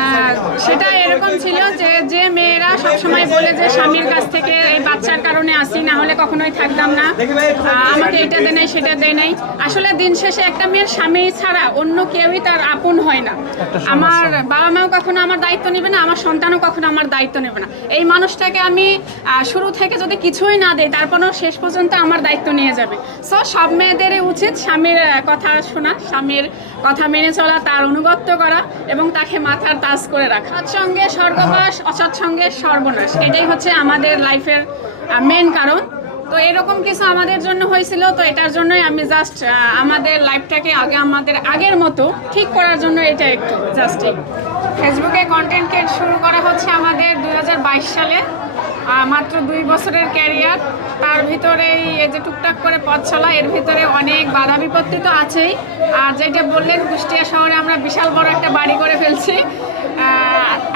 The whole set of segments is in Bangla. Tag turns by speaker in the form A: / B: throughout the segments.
A: না সেটা এরকম ছিল যে যে মেয়েরা সবসময় বলে যে স্বামীর কাছ থেকে এই বাচ্চার কারণে আসি না হলে কখনোই থাকতাম না। আমাকে এটা দেয় নাই সেটা দেয় নাই। আসলে দিন শেষে একটা মেয়ের স্বামী ছাড়া অন্য কেউই তার আপন হয় না। আমার বাবা মাও কখনো আমার দায়িত্ব নেবে না আমার সন্তানও কখনো আমার দায়িত্ব নেবে না। এই মানুষটাকে আমি শুরু থেকে যদি কিছুই না দেই তারপরেও শেষ পর্যন্ত আমার দায়িত্ব নিয়ে যাবে। সো সব মেয়েদেরই উচিত স্বামীর কথা শোনা স্বামীর কথা মেনে চলা তার অনুগত্য করা এবং তাকে মাথার তাজ করে রাখা। সৎসঙ্গে স্বর্গবাস অসৎসঙ্গে সর্বনাশ। এটাই হচ্ছে আমাদের লাইফের মেন কারণ। তো এরকম কিছু আমাদের জন্য হয়েছিল, তো এটার জন্যই আমি জাস্ট আমাদের লাইফটাকে আগে আমাদের আগের মতো ঠিক করার জন্য এটা একটু জাস্ট ফেসবুকে কন্টেন্ট ক্রিয়েট শুরু করা হচ্ছে আমাদের দু হাজার বাইশ সালে। মাত্র দুই বছরের ক্যারিয়ার। তার ভিতরে এই যে টুকটাক করে পথ চলা এর ভিতরে অনেক বাধা বিপত্তি তো আছেই। আর যেটা বললেন কুষ্টিয়া শহরে আমরা বিশাল বড় একটা বাড়ি করে ফেলছি।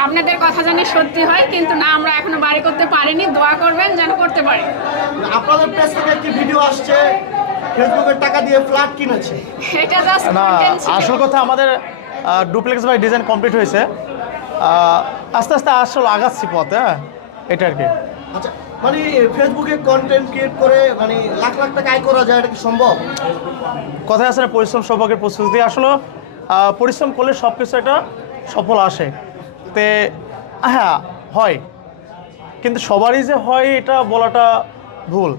A: আপনাদের কথা জানি সত্যি হয় কিন্তু না আমরা এখনও বাড়ি করতে পারিনি। দোয়া করবেন যেন করতে পারি।
B: আপনাদের পেজ থেকে একটি ভিডিও আসছে ফেসবুকের টাকা দিয়ে ফ্ল্যাট কিনেছে।
A: এটা জাস্ট
C: না আসল কথা আমাদের ডুপ্লেক্স বাই ডিজাইন কমপ্লিট হয়েছে। আস্তে আস্তে আসলে আগাচ্ছি পথ হ্যাঁ। এটা আর কি।
B: আচ্ছা মানে ফেসবুকে কন্টেন্ট ক্রিয়েট করে মানে লাখ লাখ টাকা আয় করা যায় এটা কি সম্ভব?
C: কথায় আছে না, পরিশ্রম সৌভাগ্যের প্রস্তুতি। আসলে পরিশ্রম করলে সব কিছু একটা সফল আসে। তে হ্যাঁ হয়। কিন্তু সবারই যে হয় এটা বলাটা ভুল।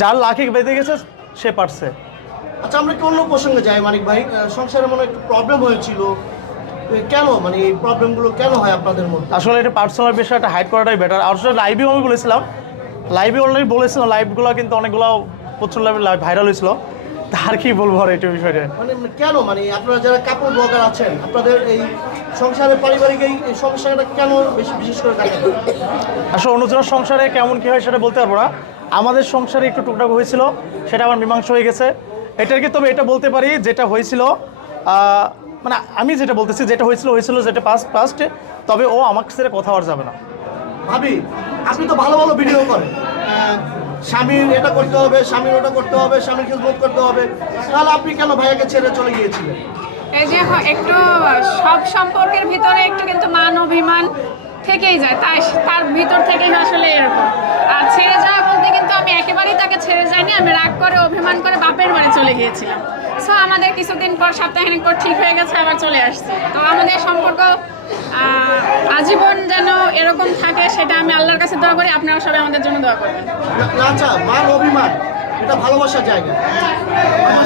C: যার লাখে বেঁধে গেছে সে পারছে।
B: আচ্ছা আমরা কি অন্য প্রসঙ্গে যাই মানিক ভাই? সংসারে মনে একটু প্রবলেম হয়েছিল। কেন? মানে এই প্রবলেমগুলো কেন হয় আপনাদের মধ্যে?
C: আসলে এটা পার্সোনাল বিষয়টা হাইড করাটাই বেটার আর আসলে লাইভেও আমি বলেছিলাম লাইভে অলরেডি বলেছিলাম লাইভগুলো কিন্তু অনেকগুলো প্রচুর লাইভ ভাইরাল হয়েছিল। তার কি বলব আর এটা বিষয়টা?
B: মানে কেন? মানে আপনারা যারা কাপড় ব্লগার আছেন আপনাদের এই সংসারে পারিবারিক এই সমস্যাটা কেন বেশি বিশেষ করে দেখা
C: আসলে অন্যজনের সংসারে কেমন কী হয় সেটা বলতে পারব না। আমাদের সংসারে একটু টুকটাক হয়েছিল সেটা আমার মীমাংসা হয়ে গেছে। এটার কি তবে এটা বলতে পারি যেটা হয়েছিল মানে আমি যেটা বলতেছি যেটা হয়েছিল হয়েছিল যেটা পাস্ট পাস্টে তবে ও আমার সাথে কথা আর যাবে না।
B: ভাবি আপনি তো ভালো ভালো ভিডিও করেন। স্বামীর এটা করতে হবে স্বামীর ওটা করতে হবে স্বামীর খেজমত করতে হবে। তাহলে আপনি কেন ভাইয়াকে ছেড়ে চলে গিয়েছিলেন?
A: এই যে একটু সব সম্পর্কের ভিতরে একটু কিন্তু মান অভিমান থেকেই যায়। তাই তার ভিতর থেকেই আসলে এরকম। আর ছেড়ে যাওয়া কিন্তু আমি একেবারেই তাকে ছেড়ে যাইনি। আমি রাগ করে অভিমান করে বাপের বাড়ি চলে গিয়েছিলাম। সো আমাদের কিছুদিন পর সপ্তাহখানিক পর ঠিক হয়ে গেছে আবার চলে আসছে। তো আমাদের সম্পর্ক আজীবন যেন এরকম থাকে সেটা আমি আল্লাহর কাছে দোয়া করি। আপনারা সবাই আমাদের জন্য দোয়া করবেন।
B: আচ্ছা মান অভিমান এটা ভালোবাসার জায়গা।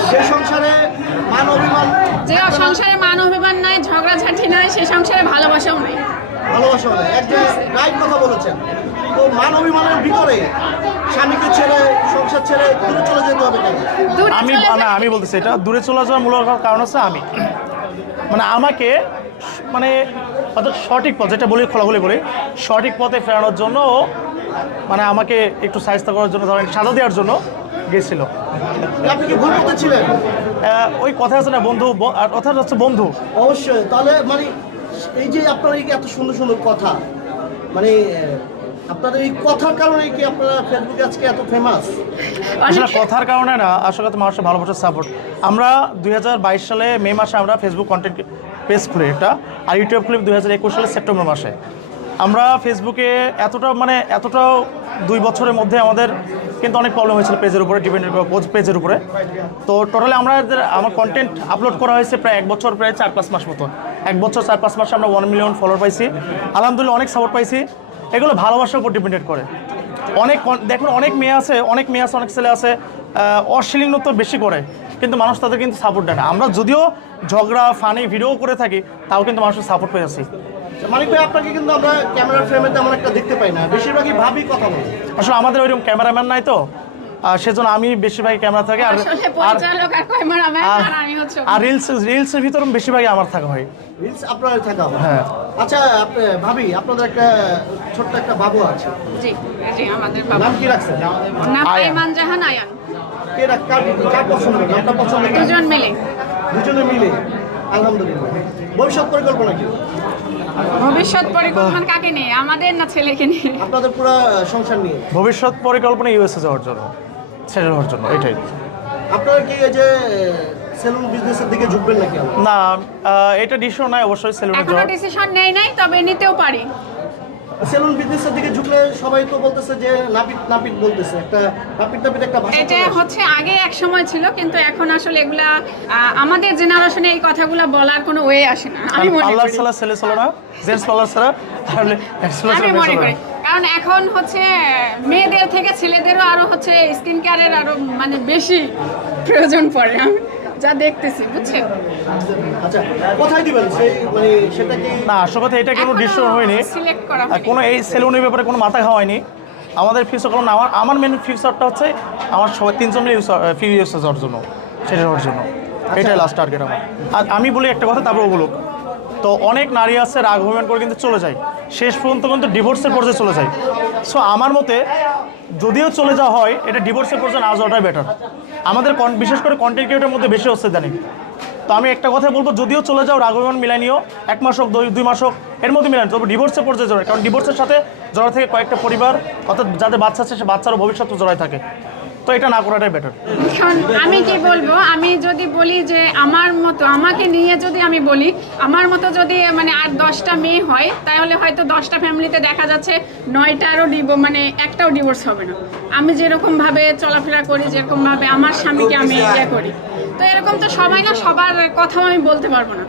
B: সে সংসারে মান অভিমান
A: যে সংসারে মান অভিমান নাই ঝগড়াঝাঁটি নাই সে সংসারে ভালোবাসাও নেই।
B: ভালোবাসা হয় এক রাইট কথা বলেছেন তো মান অভিমানের ভিতরে স্বামীকে ছেড়ে সংসার ছেড়ে দূরে চলে যেতে হবে কেন?
C: আমি না আমি বলতেছি এটা দূরে চলে যাওয়ার মূল কারণ হচ্ছে আমি। মানে আমাকে মানে অর্থাৎ সঠিক পথ যেটা বলি খোলাখুলি বলি সঠিক পথে ফেরানোর জন্য মানে আমাকে একটু সাহায্য করার জন্য ধরেন সাজা দেওয়ার জন্য গেছিল।
B: আপনি কি ভুল করতেছিলেন
C: আহ, ওই কথা আছে না বন্ধু আর অর্থাৎ হচ্ছে বন্ধু।
B: অবশ্যই তাহলে মানে এই যে আপনার এত সুন্দর সুন্দর কথা মানে আপনাদের এই কথার কারণে কি আপনারা ফেসবুকে আজকে এত ফেমাস
C: আসলে কথার কারণে না, আসলে তো মানুষের ভালোবাসার সাপোর্ট আমরা দুই হাজার বাইশ সালে মে মাসে আমরা ফেসবুক কন্টেন্ট পেজ খুলি একটা আর ইউটিউব খুলি দু হাজার একুশ সালে সেপ্টেম্বর মাসে। আমরা ফেসবুকে এতটা মানে এতটা দুই বছরের মধ্যে আমাদের কিন্তু অনেক প্রবলেম হয়েছিল পেজের উপরে ডিপেন্ডেন্ট পেজের উপরে তো টোটালি আমরা আমার কন্টেন্ট আপলোড করা হয়েছে প্রায় এক বছর, প্রায় চার পাঁচ মাস মতো। এক বছর, চার পাঁচ মাসে আমরা ওয়ান মিলিয়ন ফলোয়ার পাইছি। আলহামদুলিল্লাহ অনেক সাপোর্ট পাইছি। এগুলো ভালোবাসার উপর ডিপেন্ডেড করে। অনেক দেখুন অনেক মেয়ে আছে অনেক মেয়ে আছে অনেক ছেলে আছে আহ, অশ্লীল নৃত্য বেশি করে কিন্তু মানুষ তাদের কিন্তু সাপোর্ট দেয় না। আমরা যদিও ঝগড়া ফানি ভিডিও করে থাকি তাও কিন্তু মানুষের সাপোর্ট পেয়ে আছি
B: মানিক ভাই আপনাকে কিন্তু আমরা ক্যামেরার ফ্রেমে তেমন একটা দেখতে পাই না। বেশিরভাগই ভাবি কথা বলে।
C: আসলে আমাদের ওইরকম ক্যামেরাম্যান নাই তো। সেজন্য আমি বেশিরভাগ ক্যামেরা থাকে আর আর-
A: পরিচালক আর ক্যামেরাম্যান
C: আর-
A: আর আমি হচ্ছে
C: আর রিলস রিলসের ভিতরে বেশিরভাগই আমার থাকা হয়।
B: রিলস আপনার থাকা হয়।
C: হ্যাঁ।
B: আচ্ছা আপনি- ভাবি আপনাদের একটা ছোট্ট একটা বাবু আছে।
A: জি জি আমাদের বাবা।
B: নাম কি রাখছেন?
A: নাম। আইমান জাহান আয়ান।
B: কে রাখ কার কার পছন্দ? নামটা পছন্দ
A: দুজন মিলে।
B: দুজনে মিলে। আলহামদুলিল্লাহ। ভবিষ্যৎ পরিকল্পনা কি?
A: ভবিষ্যৎ পরিকল্পনা কাকে নিয়ে? আমাদের না ছেলেকে নিয়ে?
B: আপনাদের পুরো সংসার নিয়ে?
C: ভবিষ্যৎ পরিকল্পনা ইউএসএ যাওয়ার জন্য। সেটেল হওয়ার জন্য এটাই।
B: আপনারা কি এই যে সেলুন বিজনেসের দিকে ঝুঁকবেন নাকি
C: না এটা ডিসিশন নাই অবশ্যই সেলুনের এখনও
A: ডিসিশন নেই নাই তবে নিতেও পারি।
B: সেলুন বিজনেসের দিকে ঝুঁকলে সবাই তো বলতেছে যে নাপিত নাপিত বলতেছে। একটা নাপিত নাপিত একটা ভাষা
A: এটা হচ্ছে আগে এক সময় ছিল কিন্তু এখন আসলে এগুলা আহ, আমাদের জেনারেশনে এই কথাগুলো বলার কোনো ওয়ে আসে না। আমি মনে করি।
C: ছাড়া ছেলে চলে না জেন্টস পার্লার ছাড়া তাহলে
A: আমি মনে করি। কারণ এখন হচ্ছে মেয়েদের থেকে ছেলেদেরও আরও হচ্ছে স্কিন কেয়ারের আরও মানে বেশি প্রয়োজন পড়ে আমি যা দেখতেছি বুঝছেন?
B: আচ্ছা কোথায় দিবেন? মানে সেটা কি
C: না আসল কথা এটা কোনো ডিসিশন হয়নি।
A: সিলেক্ট করা হয়নি।
C: কোনো এই সেলুনের ব্যাপারে কোনো মাথা খাওয়ায়নি। আমাদের ফিউচার কারণ আমার আমার মেন ফিউচারটা হচ্ছে আমার সবাই তিনজন মিলে ফিউ ইউজ জন্য সেটা হওয়ার জন্য। এটাই লাস্ট টার্গেট আমার। আর আমি বলি একটা কথা তারপর বলুক তো অনেক নারী আছে রাগ, অভিমান করে কিন্তু চলে যায়। শেষ পর্যন্ত কিন্তু ডিভোর্সের পর্যায়ে চলে যায়। সো আমার মতে যদিও চলে যাওয়া হয়, এটা ডিভোর্সের পর্যায়ে না যাওয়াটাই বেটার আমাদের বিশেষ করে কন্টেন্ট ক্রিয়েটের মধ্যে বেশি হচ্ছে জানি তো আমি একটা কথা বলব, যদিও চলে যাও রাঘবন মিলাই নিও, এক মাস হোক, দুই মাস হোক, এর মধ্যে মিলান তবে ডিভোর্সের পর্যায়ে জড়ায় কারণ ডিভোর্সের সাথে জড়া থেকে কয়েকটা পরিবার, অর্থাৎ যাদের বাচ্চা আছে, সে বাচ্চারও ভবিষ্যৎ জড়ায় থাকে। তো এটা না করাটাই বেটার
A: আমি কি বলব? আমি যদি বলি যে আমার মতো, আমাকে নিয়ে যদি আমি বলি, আমার মতো যদি মানে আর দশটা মেয়ে হয়, তাহলে হয়তো দশটা ফ্যামিলিতে দেখা যাচ্ছে নয়টারও ডিভো মানে একটাও ডিভোর্স হবে না। আমি যেরকম ভাবে চলাফেরা করি, যেরকম ভাবে আমার স্বামীকে আমি ইয়ে করি। তো এরকম তো সবাই না, সবার কথাও আমি বলতে পারব না।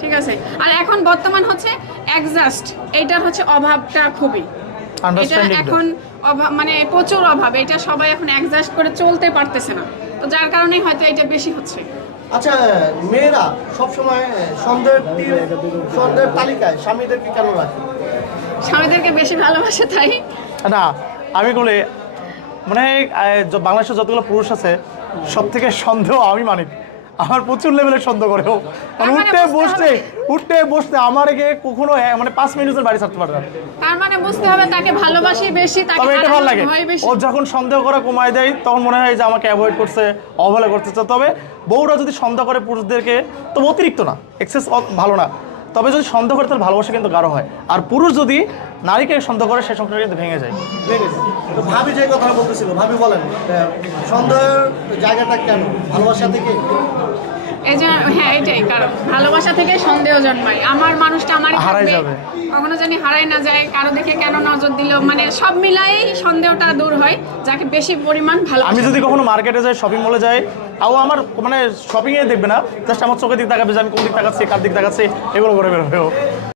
A: ঠিক আছে? আর এখন বর্তমান হচ্ছে অ্যাডজাস্ট এইটার হচ্ছে অভাবটা খুবই। এটা এখন অভাব মানে প্রচুর অভাব এটা সবাই এখন অ্যাডজাস্ট করে চলতে পারতেছে না। তো যার কারণে হয়তো এটা বেশি হচ্ছে।
B: আচ্ছা মেয়েরা সবসময় সন্দেহের সন্দেহের তালিকায় স্বামীদেরকে কেন রাখে?
A: স্বামীদেরকে বেশি ভালোবাসে তাই?
C: না আমি বলি মানে বাংলাদেশের যতগুলো পুরুষ আছে সব থেকে সন্দেহ আমি মানি। আমার প্রচুর লেভেলের সন্দেহ করে ও। মানে
A: মানে
C: উঠতে বসতে উঠতে বসতে আমার একে কখনো মানে পাঁচ মিনিটের বাড়ি ছাড়তে পারবে না।
A: তার মানে বুঝতে হবে তাকে ভালোবাসি বেশি তাকে
C: তবে এটা ভালো লাগে। ও যখন সন্দেহ করা কমায় দেয় তখন মনে হয় যে আমাকে অ্যাভয়েড করছে অবহেলা করতেছে। তবে বউরা যদি সন্দেহ করে পুরুষদেরকে তো অতিরিক্ত না। এক্সেস ভালো না। তবে যদি সন্দেহ করে, তাহলে ভালোবাসা কিন্তু গাঢ় হয়। আর পুরুষ যদি নারীকে সন্দেহ করে, সে সংসার কিন্তু ভেঙে যায়।
B: ভাবি যে কথা বলতেছিল, ভাবি বলেন সন্দেহের জায়গাটা কেন? ভালোবাসা থেকে?
A: এই যে হ্যাঁ এটাই কারণ ভালোবাসা থেকে সন্দেহ জন্মায় আমার মানুষটা আমার
C: হারাই যাবে।
A: কখনো জানি হারাই না যায় কারও দেখে কেন নজর দিল মানে সব মিলাই সন্দেহটা দূর হয় যাকে বেশি পরিমাণ ভালো
C: আমি যদি কখনো মার্কেটে যাই শপিং মলে যাই আও আমার মানে শপিং এ দেখবে না জাস্ট আমার চোখের দিক তাকাবে যে আমি কোন দিক তাকাচ্ছি কার দিক তাকাচ্ছি এগুলো করে বেরোবে।